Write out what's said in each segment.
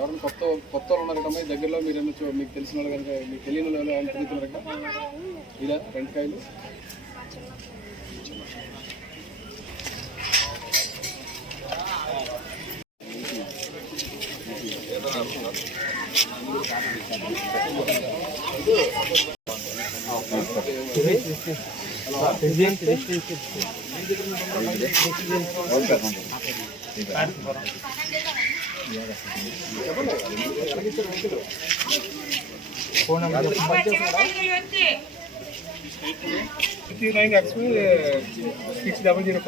ఎవరైనా కొత్త వాళ్ళు ఉన్నారటమ్మా దగ్గరలో మీరు మీకు తెలిసిన వాళ్ళు కనుక మీకు తెలియని వాళ్ళు ఆయన తిరుగుతున్నారట ఇలా రెండుకాయలు phone number 69XP6005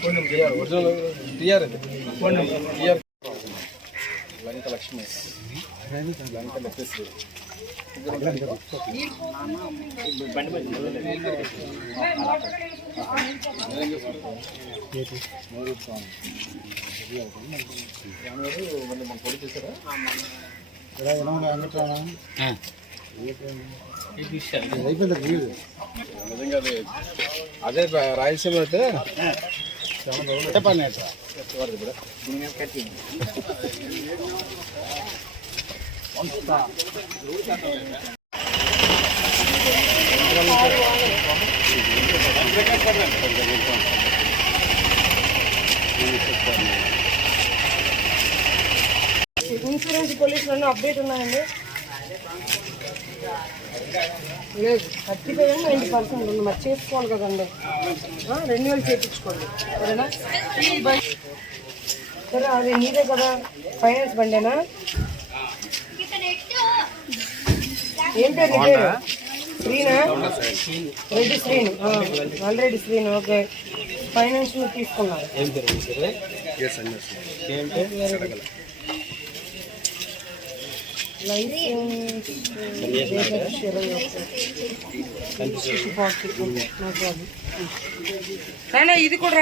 phone number original TR phone number TR Lanka Lakshmi Lanka Lakshmi మన పొడి చేశారా నిజంగా అదే రాయలసీమ అయితే పని ఇన్సూరెన్స్ పోలీసులన్నీ అప్డేట్ ఉన్నాయండి. లేదు 30% 90% ఉంది. మరి చేసుకోవాలి కదండి, రెన్యువల్ చేయించుకోండి సరేనా. సరే అది నీదే కదా, ఫైనాన్స్ బండేనా? ఏం పేరు నీ పేరు? శ్రీనా? Reddy Srinu, already Srinu. Okay, finance మీరు తీసుకున్నారు. ఇది కూడా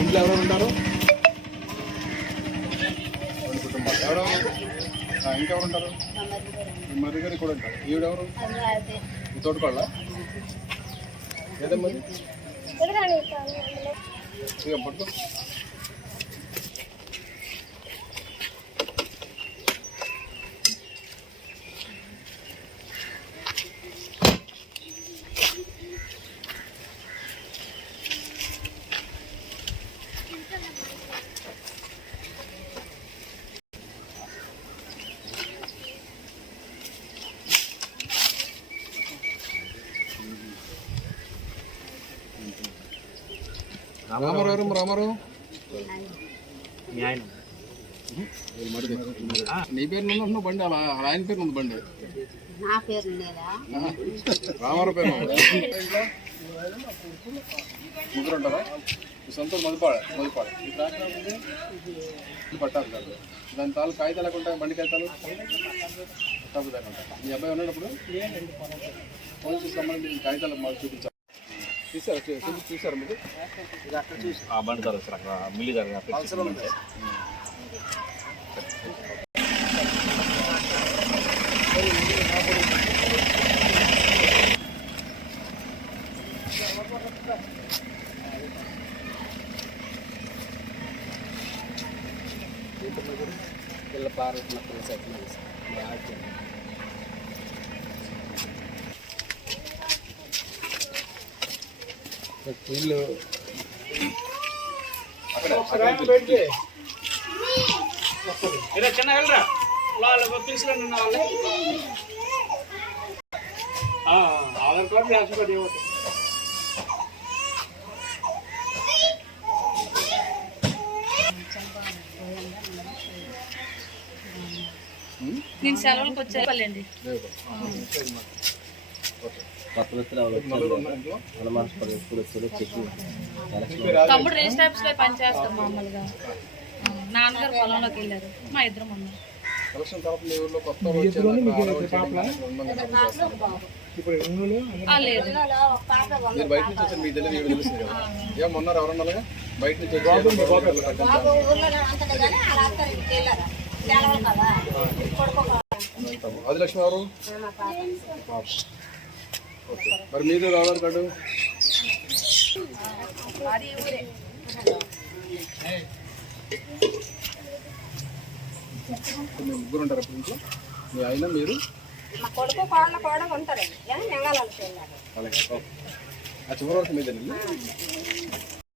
ఇంట్లో ఎవరు ఉంటారు? ఎవరు ఇంకెవరు ఉంటారు? మరి గారు కూడా ఉంటారు. ఈవిడెవరు? ఈ తోటకోళ్ళ ఏదమ్మది పట్టుకో. రామారావు రామారావు నీ పేరు నుండి బండి, అలా ఆయన పేరు ఉంది బండి. రామారావు పేరు ముగ్గురు ఉంటారా? సొంతూరు మధుపాడు పట్టాలి కాదు. దాని తాలూ కాగితాలు ఎక్కడ ఉంటాయి? బండి కాగితాలు తప్పుదా. మీ అబ్బాయి ఉన్నప్పుడు పోలీసు సంబంధించిన కాగితాలు మాకు చూపించాలి. చూసారా మీరు? బండి సార్ అక్కడ మిల్లి గారు పిల్ల పారుతున్న వీళ్ళు చిన్న వెళ్ళరా తీసుకురండి. ఆధార్ కార్డు రేషన్ కార్డు ఇవ్వండి. నేను సెలవులకు వచ్చేయాలండి. తమ్ముడు రేషన్ ఆఫీస్ లో పనిచేస్తాం మామూలుగా. నాన్నగారు పొలంలోకి వెళ్ళారు, మా ఇద్దరం ఉన్నాం. బయట నుంచి వచ్చారు, మీకు తెలుస్తుంది కదా. ఏమన్నారు ఎవరన్నా బయట నుంచి వచ్చి ఆదిలక్ష్మి ఎవరు? పాప. ఓకే. మరి మీది ఆధార్ కార్డు? మీరు ముగ్గురు ఉంటారు అప్పుడు ఇంట్లో? మీ ఆయన, మీరు? మా కొడుకు కోళ్ళ కూడా ఉంటారండి. అలాగే ఓకే. ఆ చివరి వరకు మీదేనండి?